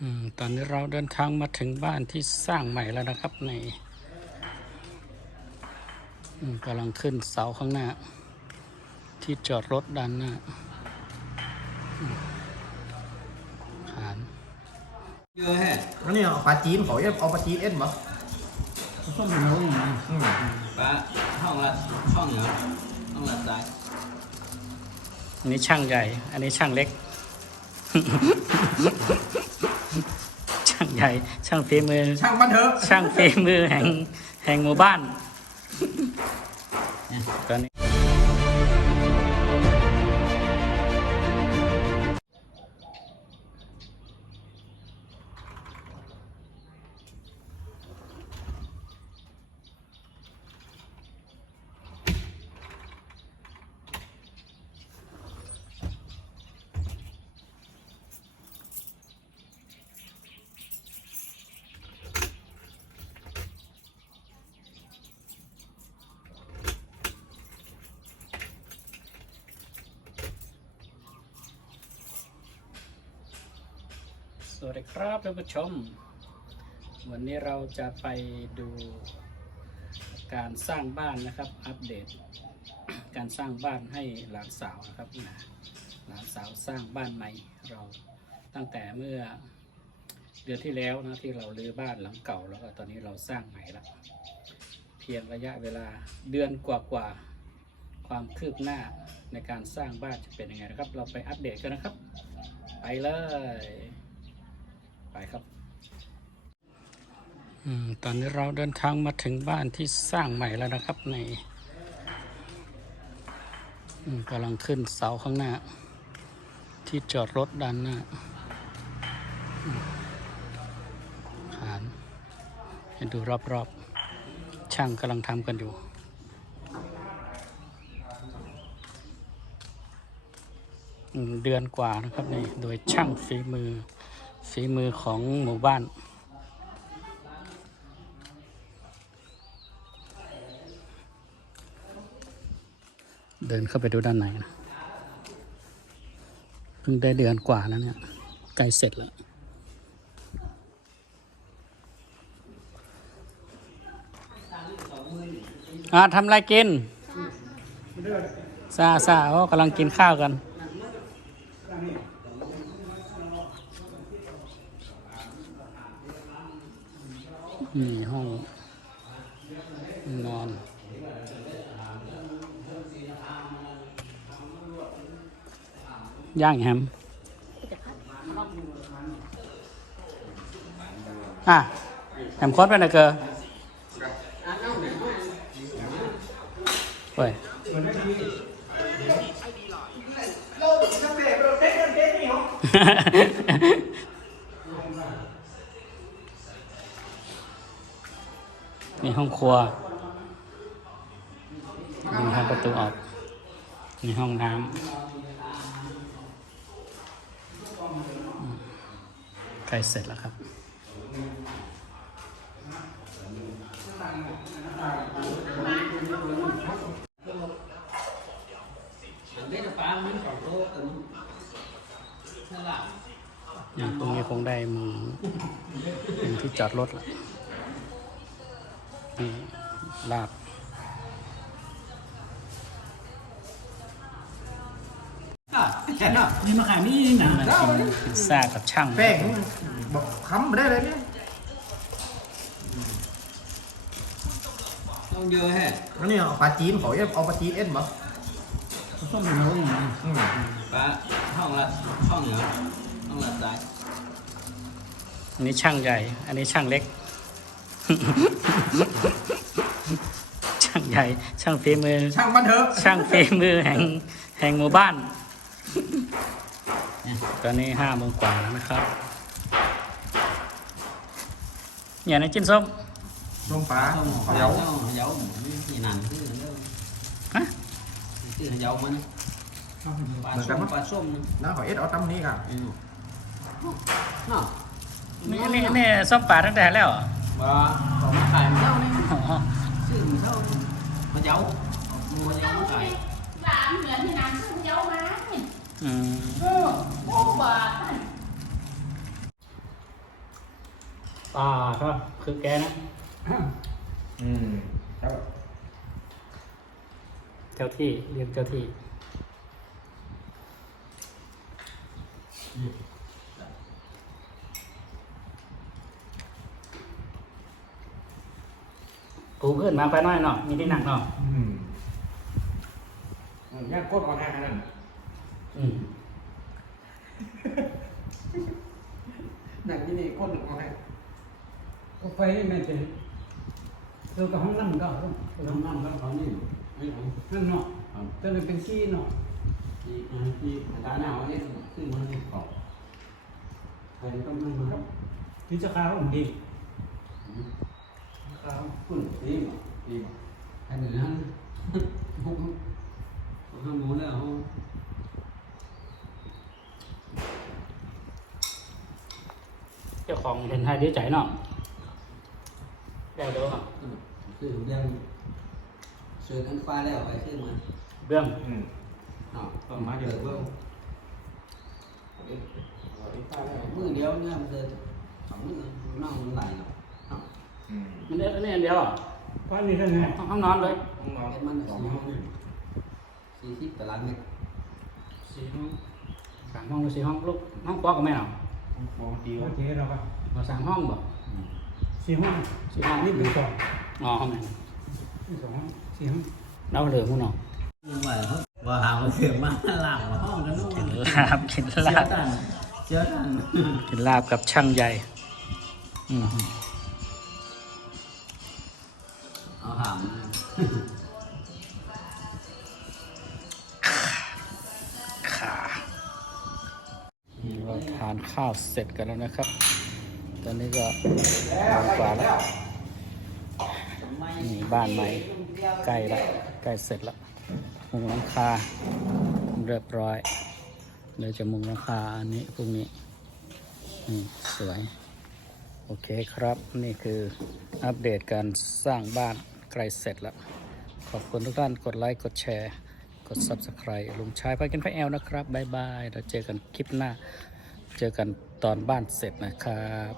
อืมตอนนี้เราเดินทางมาถึงบ้านที่สร้างใหม่แล้วนะครับในอืมกำลังขึ้นเสาข้างหน้า ที่จอดรถด้านหน้าอืมขานเยอะแฮะอันนี้เอาปลาจีนเขาเอ็เอาปลาจีนเอ็นบ่ส้มเหนียวอย่างนี้อืมปลาห้องละห้องเหนือห้องละซ้ายอันนี้ช่างใหญ่ อันนี้ช่างเล็กช่าง ใหญ่ช่างฝีมือ ช่างมันเถอะ ช่างฝีมือแห่งแห่งหมู่บ้านตอนนี้ วัสดีครับท่านผู้ชม วันนี้เราจะไปดูการสร้างบ้านนะครับ อัปเดต การสร้างบ้านให้หลานสาวนะครับนะหลานสาวสร้างบ้านใหม่เราตั้งแต่เมื่อเดือนที่แล้วนะที่เราลื้อบ้านหลังเก่าแล้วก็ตอนนี้เราสร้างใหม่ละเพียงระยะเวลาเดือนกว่าๆความคืบหน้าในการสร้างบ้านจะเป็นยังไงนะครับ เราไปอัปเดตกันนะครับ ไปเลย ไปครับอืมตอนนี้เราเดินทางมาถึงบ้านที่สร้างใหม่แล้วนะครับ ในกำลังขึ้นเสาข้างหน้า ที่จอดรถด้านหน้าขานให้ดูรอบๆ ช่างกำลังทำกันอยู่เดือนกว่านะครับนี่ โดยช่างฝีมือ ฝีมือของหมู่บ้าน เดินเข้าไปดูด้านในนะเพิ่งได้เดือนกว่าแล้วเนี่ยใกล้เสร็จแล้วอ่าทำอะไรกินซาซาโอ้กำลังกินข้าวกัน นี่ห้องนอน ย่างแฮมอะแฮมคตรเป็นอะไรเกอเว้ย นี่ห้องครัวนี่ทางประตูออกนี่ห้องน้ำใกล้เสร็จแล้วครับอันนี้จะปลางตรงนี้คงได้มือเป็นที่จอดรถละ ลาบอะเห็นเนาะนี่มาขายนี่นะกินพิซซ่ากับช่างแป้งบอกค้ำไม่ได้เลยเนี่ยต้องเยอะแฮะอันนี้เอาปลาจีนเขาเอ็เอาปลาจีนเอ็นบ่ส้มเหนียวอย่างนี้อืมปลาห้องละห้องเหนือห้องละซ้ายอันนี้ช่างใหญ่ อันนี้ช่างเล็กช่าง ใหญ่ ช่างฝีมือ ช่างมันเถอะช่างฝีมือแห่งแห่งหมู่บ้าน ตอนนี้ห้าโมงกว่าแล้วนะครับ อย่าในจิ้นส้มลงปลาห้องเขาเดี๋เดี๋ยยววเดี๋ยวนี่นั่นคือเดี๋ยวฮะคือเดี๋ยวมันปลาส้มปลาส้มนะแล้วเขาเอ็เอาตำนี้กันอืมเนาะนี่นี่นี่ส้มป่าตั้งแต่แล้วเมาเย้ามัวเย้ามาขาย làm người thì làm không dấu má อืม ô bà อ่าครับคือแกนะอื มครับเจ้าที่เรียกเจ้าที่ปูขึ้นมาไปหน่อยเนาะมีที่หนักเนาะอืมย่างก้นออกแค่นั้นอืมหนังที่นี่ก้นออกแค่ก็ไฟนี่ไม่เป็นเรากับห้องน้ำก็ห้องน้ำก็เขานี่ไม่หรอกนั่นเนาะก็เลยเป็นขี้เนาะขี้อ่าขี้ตาหนาวเนี่ยขึ้นมาในขอบไฟก็นั่นมาครับที่จะค้าผมดีข้าวขึ้นดีมั้งดี มั้งอันนี้นะห้องห้องหมูแล้วห้องเจ้าของเห็นไทยดีใจเนาะได้เดี๋ยวเนาะคือเรื่องเสือกันฟ้าแล้วไปขึ้นมาเรื่องอืมอ๋อมาเดี๋ยวเบิ่งมือเดียวเนี่ยมันจะสองมือนั่งมันไหลเนาะ อืมมันได้อันนี้อันเดียวเหรอป้านี่ท่านไงห้องห้องนอนเลยห้องนอนเป็นมันสองห้องสี่สิบตารางเมตรสี่ห้องสามห้องหรือสี่ห้องลูกห้องปอกับแม่เนาะมองดีโอว่าเคเราก็มาสามห้องบ่สี่ห้องสี่ห้องนี่เป็นสองอ๋อห้องไหนนี่สองห้องสี่ห้องเราเหลือห้องนอนว่าเขาว่าหาเสือมาหลังห้องกันนู่นลาบกินลาบเจ้าท่านกินลาบกับช่างใหญ่อืม ข้าวเสร็จกันแล้วนะครับ ตอนนี้ก็โมงกว่าแล้วนี่บ้านใหม่ใกล้ละใกล้เสร็จละมุงหลังคาเรียบร้อยเดี๋ยวจะมุงหลังคาอันนี้พรุ่งนี้นี่สวย โอเคครับ นี่คืออัปเดตการสร้างบ้านใกล้เสร็จแล้ว ขอบคุณทุกท่านกดไลค์กดแชร์ กด Subscribe ลุงชายไปกินไฟแอลนะครับบายบาย เราเจอกันคลิปหน้า เจอกันตอนบ้านเสร็จนะครับ